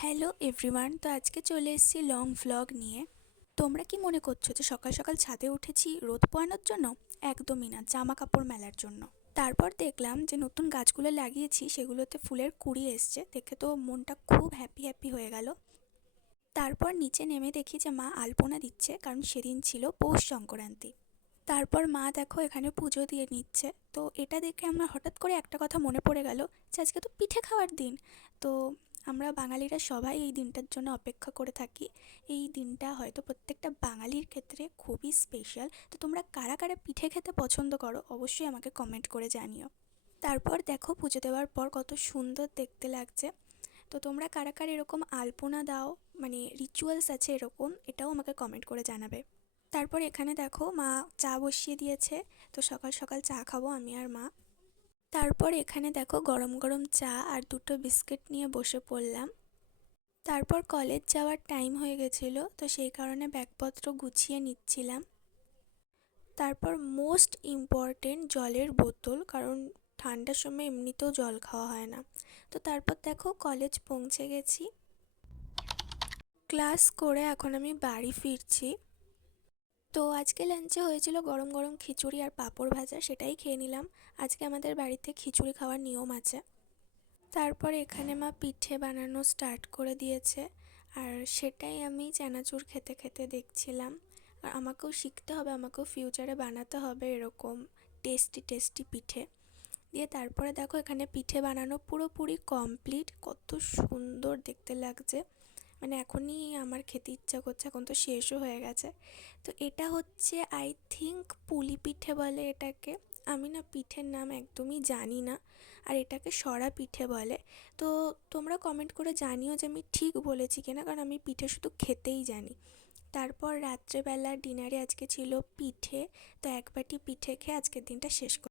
Hello everyone, তো আজকে চলে এসেছি লং ভ্লগ নিয়ে। তোমরা কি মনে করছ যে সকাল সকাল ছাদে উঠেছি রোদ পোয়ানোর জন্য? একদমই না জামা কাপড় মেলার জন্য। তারপর দেখলাম যে নতুন গাছগুলো লাগিয়েছি, সেগুলোতে ফুলের কুড়ি এসছে। দেখে তো মনটা খুব হ্যাপি হ্যাপি হয়ে গেল। তারপর নিচে নেমে দেখি যে মা আলপনা দিচ্ছে, কারণ সেদিন ছিল পৌষ সংক্রান্তি। তারপর মা দেখো এখানে পুজো দিয়ে নিচ্ছে। তো এটা দেখে আমার হঠাৎ করে একটা কথা মনে পড়ে গেল যে আজকে তো পিঠে খাওয়ার দিন। তো আমরা বাঙালিরা সবাই এই দিনটার জন্য অপেক্ষা করে থাকি। এই দিনটা হয়তো প্রত্যেকটা বাঙালির ক্ষেত্রে খুবই স্পেশাল তো তোমরা কারা কারা পিঠে খেতে পছন্দ করো, অবশ্যই আমাকে কমেন্ট করে জানিও। তারপর দেখো পুজো দেওয়ার পর কত সুন্দর দেখতে লাগছে। তো তোমরা কারা কারা এরকম আলপনা দাও মানে রিচুয়ালস আছে এরকম, এটাও আমাকে কমেন্ট করে জানাবে। তারপর এখানে দেখো মা চা বসিয়ে দিয়েছে। তো সকাল সকাল চা খাব আমি আর মা। তারপর এখানে দেখো গরম গরম চা আর দুটো বিস্কিট নিয়ে বসে পড়লাম। তারপর কলেজ যাওয়ার টাইম হয়ে গেছিল, তো সেই কারণে ব্যাগপত্র গুছিয়ে নিচ্ছিলাম। তারপর মোস্ট ইম্পর্টেন্ট জলের বোতল, কারণ ঠান্ডার সময় এমনিতেও জল খাওয়া হয় না। তো তারপর দেখো কলেজ পৌঁছে গেছি। ক্লাস করে এখন আমি বাড়ি ফিরছি। তো আজকে লাঞ্চে হয়েছিল গরম গরম খিচুড়ি আর পাঁপড় ভাজা, সেটাই খেয়ে নিলাম। আজকে আমাদের বাড়িতে খিচুড়ি খাওয়ার নিয়ম আছে। তারপর এখানে মা পিঠে বানানো স্টার্ট করে দিয়েছে। আর সেটাই আমি চানাচুর খেতে খেতে দেখছিলাম। আর আমাকেও শিখতে হবে, আমাকেও ফিউচারে বানাতে হবে এরকম টেস্টি টেস্টি পিঠে। দিয়ে তারপরে দেখো এখানে পিঠে বানানো পুরোপুরি কমপ্লিট কত সুন্দর দেখতে লাগছে। মানে এখনই আমার খেতে ইচ্ছা করছে, এখন তো শেষও হয়ে গেছে। তো এটা হচ্ছে আই থিঙ্ক পুলি পিঠে বলে এটাকে। আমি না পিঠের নাম একদমই জানি না, আর এটাকে সরা পিঠে বলে। তো তোমরা কমেন্ট করে জানিও যে আমি ঠিক বলেছি কিনা, কারণ আমি পিঠে শুধু খেতেই জানি। তারপর রাত্রেবেলা ডিনারে আজকে ছিল পিঠে, তো এক বাটি পিঠে খেয়ে আজকের দিনটা শেষ